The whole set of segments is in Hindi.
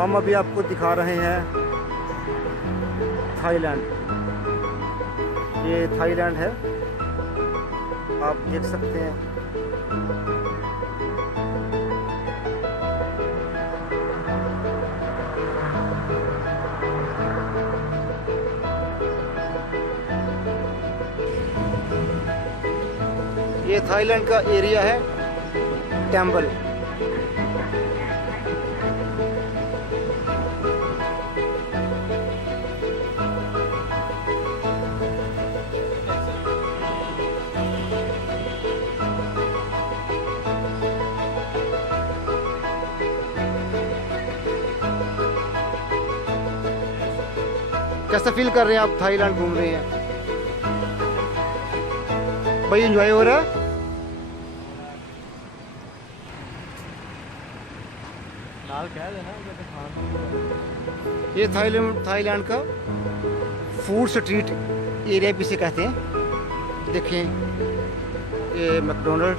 हम अभी आपको दिखा रहे हैं थाईलैंड। ये थाईलैंड है, आप देख सकते हैं। ये थाईलैंड का एरिया है टेम्पल। कैसा फील कर रहे हैं आप? थाईलैंड घूम रहे हैं भाई, एंजॉय हो रहा है? ये थाईलैंड का फूड स्ट्रीट एरिया भी से कहते हैं। देखें ये मैकडोनल्ड,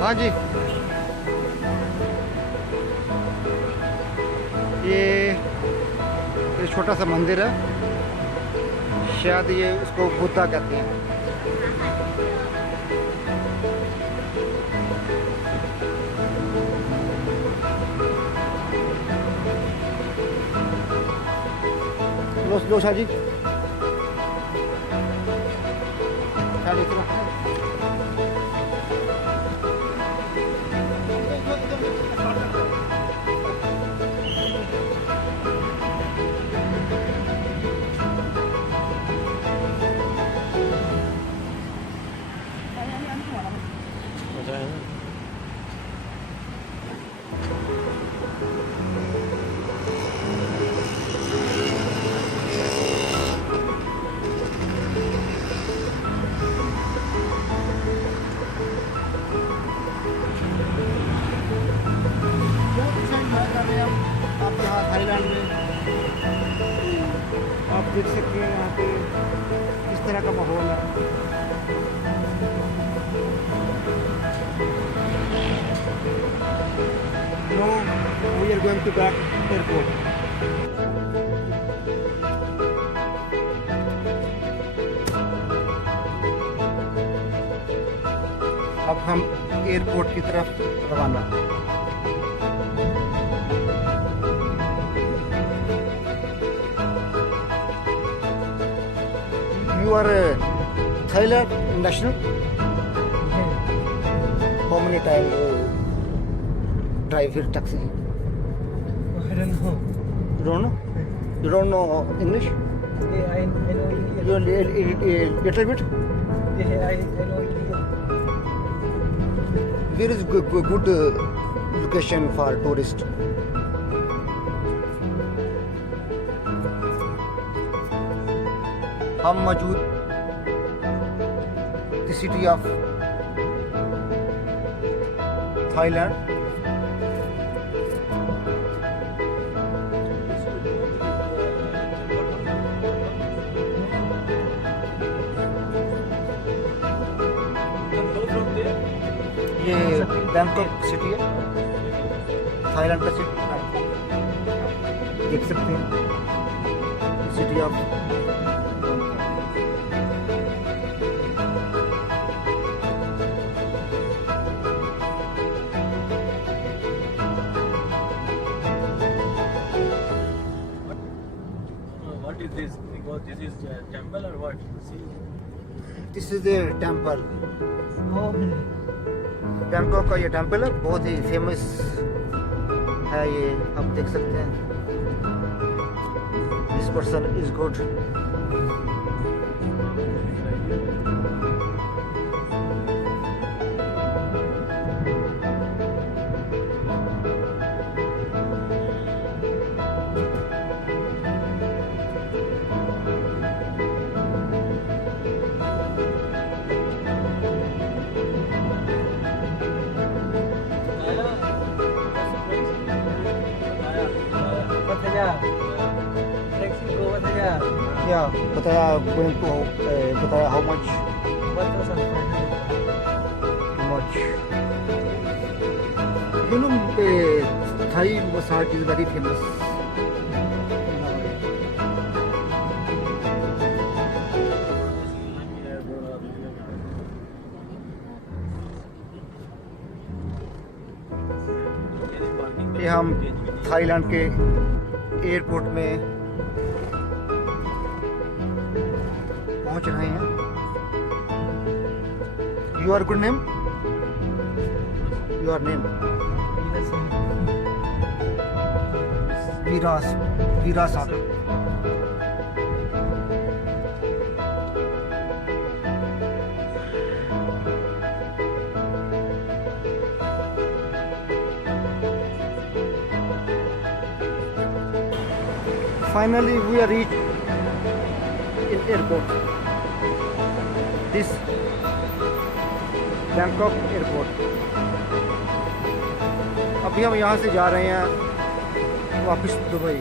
हाँ जी, ये छोटा सा मंदिर है, शायद ये इसको बुद्धा कहते हैं। लो शाह जी, क्या देख रहे हैं? आप यहाँ थाईलैंड में आप देख सकते हैं, यहाँ पे इस तरह का माहौल है। No, we are going to back airport. अब हम एयरपोर्ट की तरफ रवाना। You are Thailand national? How many times drive here taxi? I don't know. You don't know? You don't know English? Yeah, I know Indian. You little bit? Yeah, I know Indian. Where is good location for tourist? हम मौजूद द सिटी ऑफ थाईलैंड। ये बैंकॉक सिटी है, थाईलैंड का सिटी, देख सकते हैं city of. What is this? Because this is temple or what? See? This is the temple. Bangkok का ये टेम्पल है, बहुत ही फेमस है ये, आप देख सकते हैं। This person is good. Pattaya. Yeah, बताया going to बताया how much? 1,500. You know, Thai massage is very famous. ये हम थाईलैंड के एयरपोर्ट में पहुंच रहे हैं. Your good name? Your name? Virasat. Finally, we are reached in airport. This Bangkok airport. अभी हम यहाँ से जा रहे हैं वापस दुबई.